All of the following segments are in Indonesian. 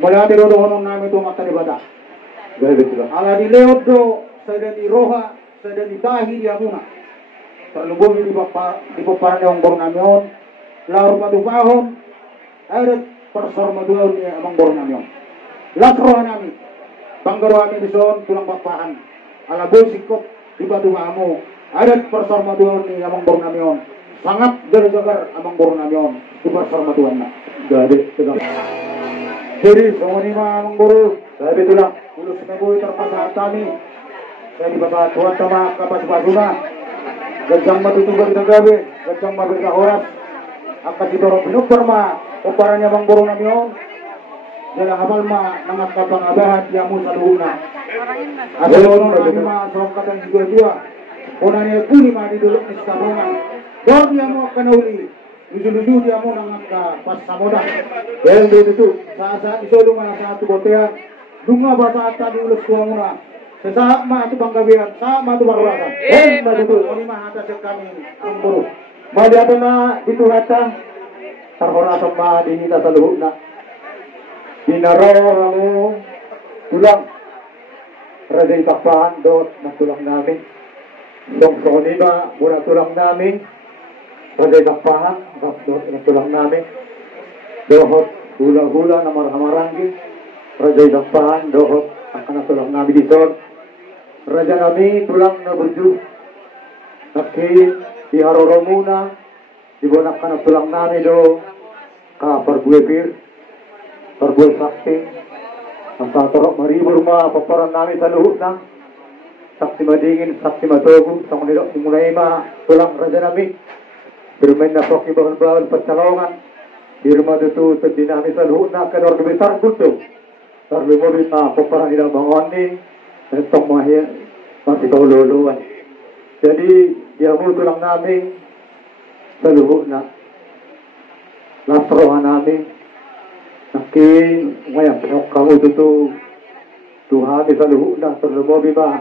Mula tinutuhunan namin ito matalibada. Ala di Leodo, sa di Roha, sa di Dahi di Amuna. Terlubog di paparan yung borong namin, laur padupahon, ayat persormaduan ni amang borong namin. Lakrohan namin, banggarohan namin dison, tulang papahan. Ala bosikot, di padupahamo, ayat persormaduan ni amang borong namin. Sangat jagar amang borong namin, di persormaduan na. Jadi, sama ni amang borong, sabi tulang, ulo sinaboy terpasat kami. Saya dibaca Tuhan sama kapas pasuna. Gajang matutugan sa gabi, gajang mabirka oras. Akat idorong pinupar ma, kumparannya bang borong namiyon. Dala hamal ma, nangat kapangabahat yamu sa luhuna. Asal orang nami ma, soong katang dua-dua. Una niya kuni ma didulok ni sabongan. Dor niya mo kanauli. Luju-luju dia mo nangat ka pas samoda. Dahil dito, saat isolong na sa atubotean. Dunga ba sa ata diulos kuha muna. Sa ma ito bang gabihan, sa ma ito barulasan. Betul, ini mah atas kami ang buru. Mali ato na dito hata, tarhorasan ma dinita sa luhut na. Dinaro mo tulang. Raday takpahan dot na tulang namin. Song ba, muna tulang namin. Raday takpahan dot na tulang namin. Dohot hula-hula na marhamaranggi. Raday takpahan dohot ang kanatulang namin dito. Raja kami tulang na berju. Nakin diharoro muna. Dibunak ka na tulang namin do. Ka parbuepir. Parbuel sakti. Ang tatorok maribur ma. Paparan namin sa luhut na. Sakti madingin, sakti matogo. Sa manilok ni mulay ma. Tulang raja namin. Bermain na poki bahal-bahal pagsalongan. Di rumah itu tadi namin sa luhut na. Kanor kebesar kulto. Tarbi mo rin na paparan nilang bangon ni. Itong mahir, masih kaululuan. Jadi, dia mo tulang namin sa luho na. Lasrohan namin. Nakin, ngayon, pinok kamu tutu. Tuhami sa luho na. Terlumobi ba?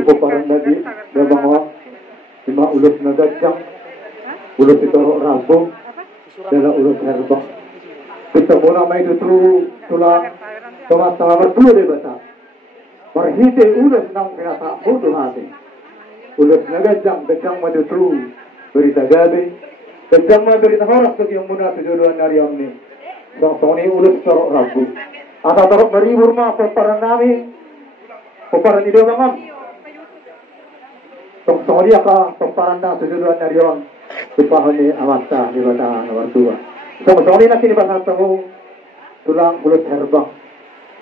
Ipaparan na di. Dia bangon. Lima ulos na gadyang. Ulos ito rabo. Dala ulos herbang. Kita muna may tutu tulang. Tumatama berdua di bata. Marhite ulas ng pinakamu Tuhan. Ulas na gajang madutru berita gabi. Gajang berita horak bagi yang muna tujuan dari amni. Song-song ni ulas torok rabu. Ata torok beribur ma peparan nami. Peparan di dalam. Song-song ni aka peparan na tujuan dari am. Tupahan ni amata di bata nomor 2. Song-song ni nakini bahasa tamu tulang ulas herbang.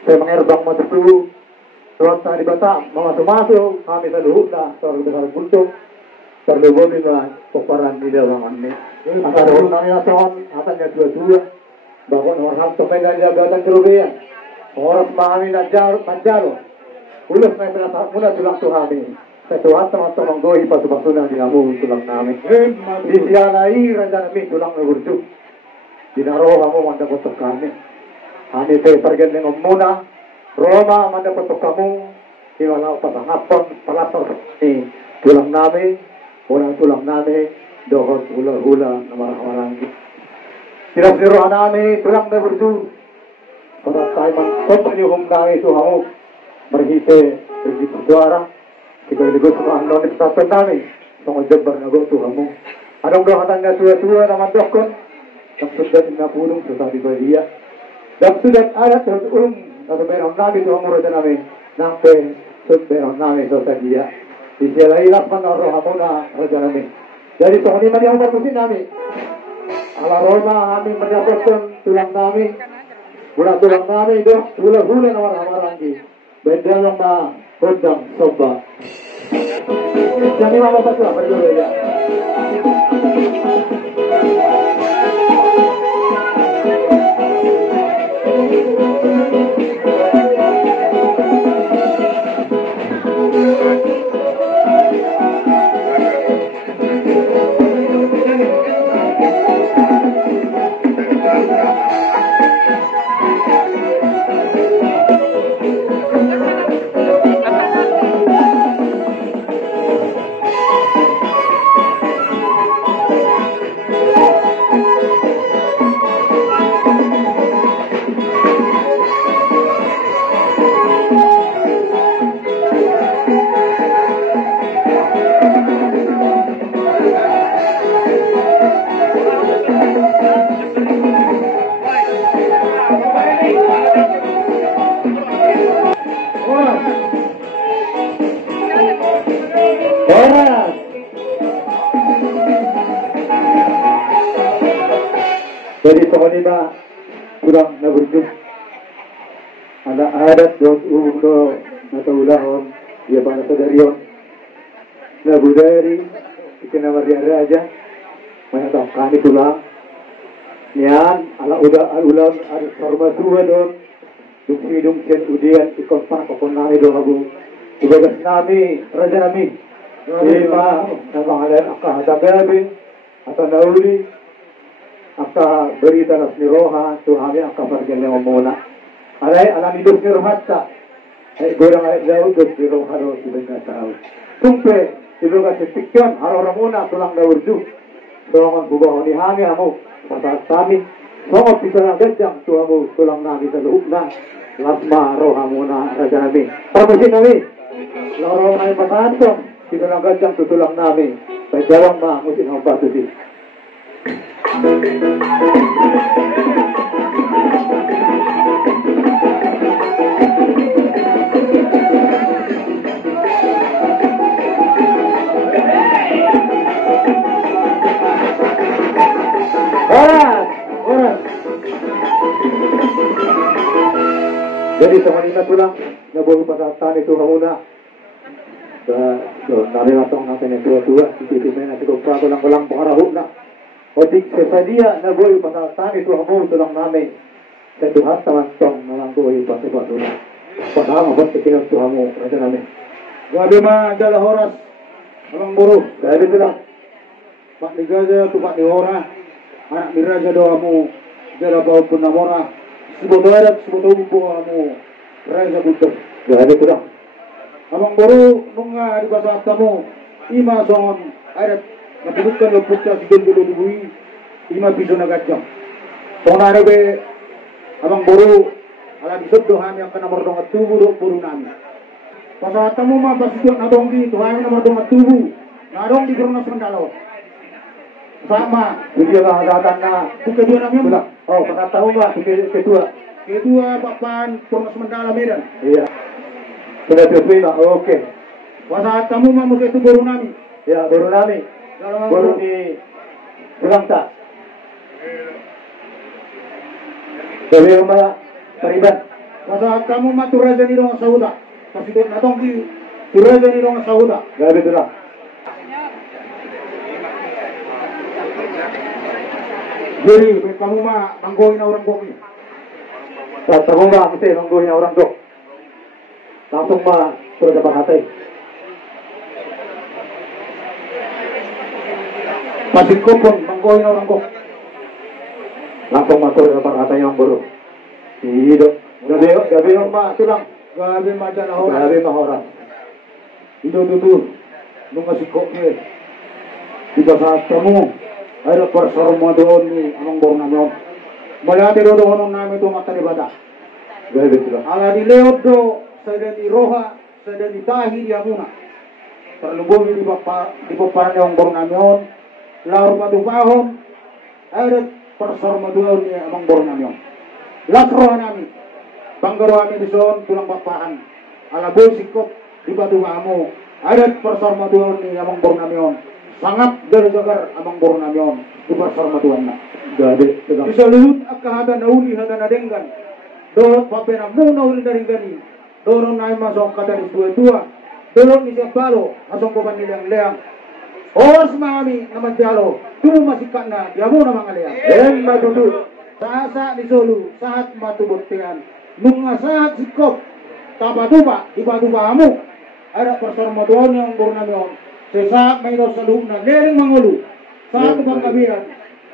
Saya mengerbang madutru. Tuhan di bata, masuk kami sa luhut na, besar buntung, terlebih dengan peperan di dalam ini. Asal luhut namin nason, atanya dua-dua, bahwa nomor hamsong may nanjagatan kerugian, orang mami nanjalo, ulos may pinasak muna tulang tuhami. Sa Tuhan teman-teman gohi pasubasunan dinamu tulang namin. Di siya na irandan namin tulang na burju. Dinaro kamo mandapotok kami. Hani tayo targan ng muna. Roma, mandapotok kamu. Iwala ko patangapon, palator ni tulang namin. Unang tulang namin. Dohot hula-hula na marang-maranggi. Sinasirohan namin tulang na burju. Para tayo man-kompanyuhong namin suhamok. Marhite, berhiti suara. Siguro sa mga nonis natin namin. Tungod bar na goto mo. Anong dohatan nga suwa-suwa naman dokon? Nagsudat na punong sa sabi ko diya. Nagsudat alat sa Nasumerong namin sa umuro na namin. Nangpe, sumerong namin sa diya. Di siya lahilap man ang roha mo na raja namin. Jadi sa kaniman yung patusin namin. Ala Roma aming manapos tulang namin. Mula tulang namin do. Hula-hula na marang-maranggi. Benda lang na Hodang soba. Jangan mama pasal berdua ya. Jadi pengonima kurang naburjuk. Ada adat dos ulo natulahon dia pada sadarion. Nabudari ikinamaria raja. Mayatang kani tulang. Nian ala ulan ada sarmatua don. Dungsi udian ikon pan kokon nami do habu. Ibagas nami raja nami. Ima namangalen akah tagabi atau nauli akah berita nasni roha tuhami akah fargen yang omona. Alay alam hidup ni rohatta. Ay gorang ay jauh dos ni roha do sibengga tahu. Tumpe siloga sepikyon haro ramuna tulang daurju. Tulangan bubaw ni hangi amo pasat kami. Songo pisana gajang tuamu tulang nami sa luhuk na. Lasma roha muna raja nami. Permusin nami. Lorong ay matantong. Kita lang gajang tutulang namin. Sa jawang musin ang patusin. Oras! Jadi sa kanina tulang, nabuhay pa sa tani ito kamuna. Nari natong natin yung tua-tua, tititin na siguro pa lang pangarahok na. O di sesadia na buhay pa sa tani ito hamon tulang namin. Sa tuhat naman tong nalang buhay pa sa iba tulang. Pasama ba sa kinagtuha mo, raja namin. Gabi ma dala horas, walang buru. Dahil ito lang. Pak ni gaja tu pak ni hora, anak ni raja doa mo dala bau pun namora. Sebutorat sebutobu mo raja butuh. Dahil ito lang. Amang buru nung di basa tamu ima songon ayat napulutkan yung putya si Dendolo Dubui ima piso na gajang. So narabe amang buru ala disubdo hami ang kanamordong at tubo do buru namin. Basa tamu ma basidot na donggi tuhayo namordong at tubo na donggi Brunas Mandalo. Sama Bigyan lang hagatan na. kung kedua namin Tulang. Oh, pakataho ba? Kedua. kedua papan Brunas Mandala Medan. Iya. Sudah terima, oke. Basa tamu ma mo itu buru namin. Ya, baru namin. Baru di pulang tak. Sabi yung mga kariban. Basa tamu ma turaja ni rong sauda. Pasidot na donggi turaja ni rong sauda. Gabi ito lang. Jadi kamu ma manggoy na orang koki. Sa tabong ba kasi mangguhin na orang do. Langsung sudah dapat hati. Masih kupon manggoy na orang kok. Langsung sudah dapat hati yang baru. Hidup. Gabi yung tulang. Gabi ma dala horas. Gabi mahoras. Ito tutur. Nung masih kok ke. Kita saat kamu ada persoalan mo doon ni amang borong namin. Malati doon namin ito matalibata. Gabi ito lang. Ala di leod do sa di roha sa di tahi di amuna. Terlubog di paparan yung borong namin. Laro patupahon. Ada persoalan mo doon ni amang borong namin. Lasroha namin. Banggaro kami di soon tulang papahan. Ala boy sikop di patupahamo. Ada persoalan mo doon ni amang borong namin. Sangat jagar amang borong namin. Di persoalan mo doon na. Gabi ito lang. Bisa lulut akahada nauli hada nadenggan. Dohot papena muna uli dari gani. Doron na masong kadaris tua-tua. Doron ni siya balo. Asong kuban nilang leang. Oras mami naman jalo. Tumo masikat na. Yamu na mga leang. Yan matutut. Sa ni solu. Sahat matubot tiyan. Nung sahat sikop. Tapa-tupa. Iba-tupa mo. Ada persormo doon yung bornamyon. Sahat may daw sa loob na. Lering mangulu. Sahat tupang kabiran.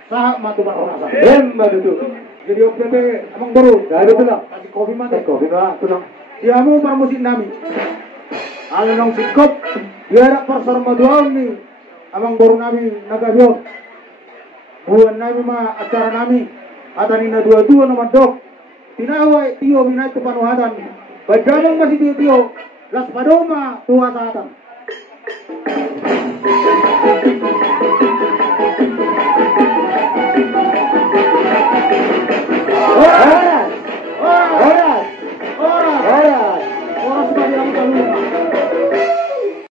Sahat matubang orasan. Yan matutut. Jadi OPP amang baru. Gabi ito lang. Kasih kopi man. Kopi ba? Ito lang. Dia mo parmusin namin. Alam nang sikop. Biara persormo doon ni amang baru namin nagabyo. Buwan namin mga acara namin. Atanin na dua-dua naman dok. Tinaway tiyo minat panuhatan. Badamang masih tiyo. Las padoma tuwa sa atan.